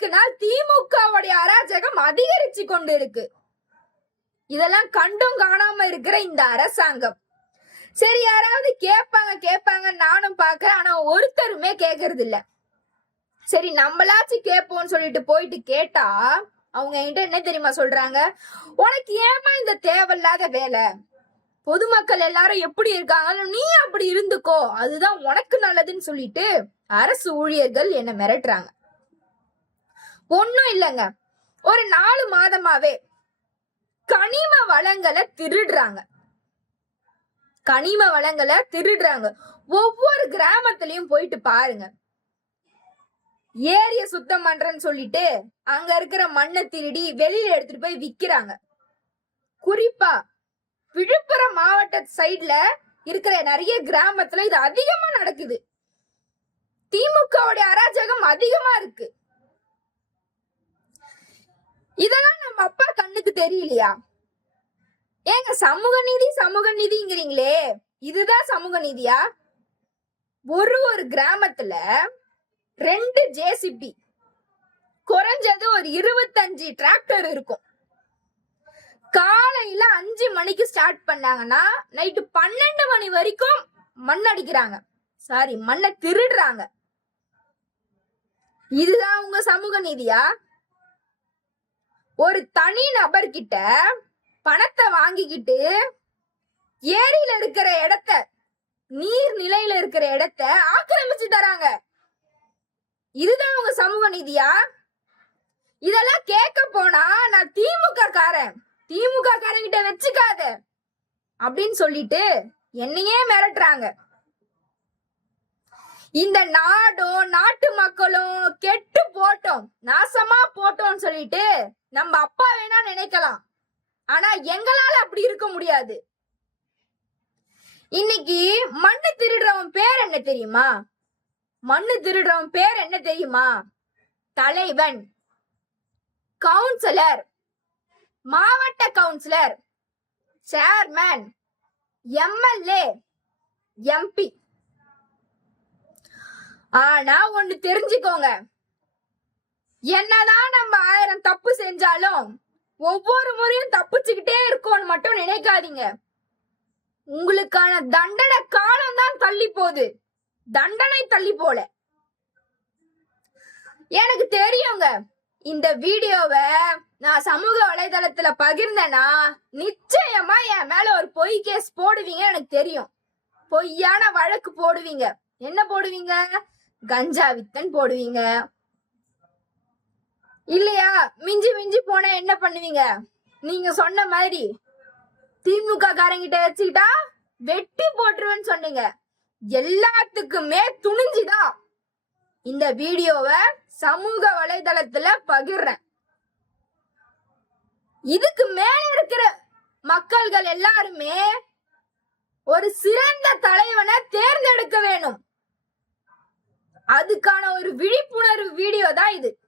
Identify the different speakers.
Speaker 1: நாளுக்கு நாள் திமுகவுடைய அராஜகம் அதிகரிச்சு கொண்டு இருக்கு. இதெல்லாம் கண்டும் காணாம இருக்கிற இந்த அரசாங்கம். சரி யாராவது கேட்பாங்க கேட்பாங்க நானும் பாக்குறேன் ஆனா ஒருத்தருமே கேக்குறது இல்ல சரி நம்மளாச்சும் கேட்போம்னு சொல்லிட்டு போயிட்டு கேட்டா அவங்க என்கிட்ட என்ன தெரியுமா சொல்றாங்க? உனக்கு ஏமா இந்த தேவையில்லாத வேலை? பொதுமக்கள் எல்லாரும் எப்படி இருக்காங்க நீ அப்படி இருந்துக்கோ. அதுதான் உனக்கு நல்லதுன்னு சொல்லிட்டு அரசு ஊழியர்கள் என்ன மிரட்டுறாங்க. ஒன்னும் இல்லைங்க. ஒரு நாலு மாதமாவே கனிம வளங்களை திருடுறாங்க. கனிம வளங்களை திருடுறாங்க. ஒவ்வொரு கிராமத்திலயும் போயிட்டு பாருங்க. ஏரிய சுத்தம் பண்றேன்னு சொல்லிட்டு அங்க இருக்கிற மண்ணை திருடி வெளியில எடுத்துட்டு போய் விக்கிறாங்க. குறிப்பா விழுப்புரம் மாவட்ட சைட்ல இருக்கிற நிறைய கிராமத்துல இது அதிகமா நடக்குது. திமுகவுடைய அராஜகம் அதிகமா இருக்கு. இதெல்லாம் நம்ம அப்பா கண்ணுக்கு தெரியலையா? ஏங்க சமூக நீதி சமூக நீதிங்கிறீங்களே. இதுதான் சமூக நீதியா? ஒரு ஒரு கிராமத்துல ரெண்டு ஜேசிபி குறைஞ்சது ஒரு இருபத்தஞ்சு டிராக்டர் இருக்கும். காலையில அஞ்சு மணிக்கு ஸ்டார்ட் பண்ணாங்கன்னா நைட்டு பன்னெண்டு மணி வரைக்கும் மண் அடிக்கிறாங்க. சாரி மண்ணை திருடுறாங்க. இதுதான் உங்க சமூக நீதியா? ஒரு தனி நபர்கிட்ட பணத்தை வாங்கிக்கிட்டு ஏரியில இருக்கிற இடத்த நீர் நிலையில இருக்கிற இடத்த ஆக்கிரமிச்சு தராங்க. இதுதான் உங்க சமூக நீதியா? இதெல்லாம் கேட்க போனா நான் திமுக காரன் திமுக காரங்கிட்ட வச்சுக்காத. அப்படின்னு சொல்லிட்டு என்னையே மிரட்டுறாங்க. இந்த நாடும் நாட்டு மக்களும் கெட்டு போட்டோம். நாசமா போட்டோம்னு சொல்லிட்டு நினைக்கலாம் ஆனா எங்களால அப்படி இருக்க முடியாது. இன்னைக்கு மண்ணு திருடுறவன் பேர் என்ன தெரியுமா? மண்ணு திருடுறவன் பேர் என்ன தெரியுமா? தலைவன். கவுன்சிலர் மாவட்ட கவுன்சிலர் சேர்மேன் எம்எல்ஏ எம்பி ஆனா ஒண்ணு தெரிஞ்சுக்கோங்க. என்னதான் நம்ம ஆயிரம் தப்பு செஞ்சாலும் ஒவ்வொரு முறையும் தப்பிச்சுக்கிட்டே இருக்கோம்னு மட்டும் நினைக்காதீங்க. உங்களுக்கான தண்டனை காலம் தான் தள்ளி போகுது. தண்டனை தள்ளி போல. எனக்கு தெரியுங்க இந்த வீடியோவை நான் சமூக வலைதளத்துல பகிர்ந்தேன்னா நிச்சயமா என் மேல ஒரு பொய் கேஸ் போடுவீங்க எனக்கு தெரியும். பொய்யான வழக்கு போடுவீங்க. என்ன போடுவீங்க? கஞ்சா வித்தன் போடுவீங்க. இல்லையா? மிஞ்சி மிஞ்சி போனா என்ன பண்ணுவீங்க? நீங்க சொன்ன மாதிரி திமுக காரங்கிட்ட வச்சுக்கிட்டா வெட்டி போட்டுருவேன்னு சொன்னீங்க. எல்லாத்துக்குமே துணிஞ்சுதான் இந்த வீடியோவை சமூக வலைதளத்துல பகிர்றேன். இதுக்கு மேல இருக்கிற மக்கள்கள் எல்லாருமே ஒரு சிறந்த தலைவனை தேர்ந்தெடுக்க வேணும். அதுக்கான ஒரு விழிப்புணர்வு வீடியோ தான் இது.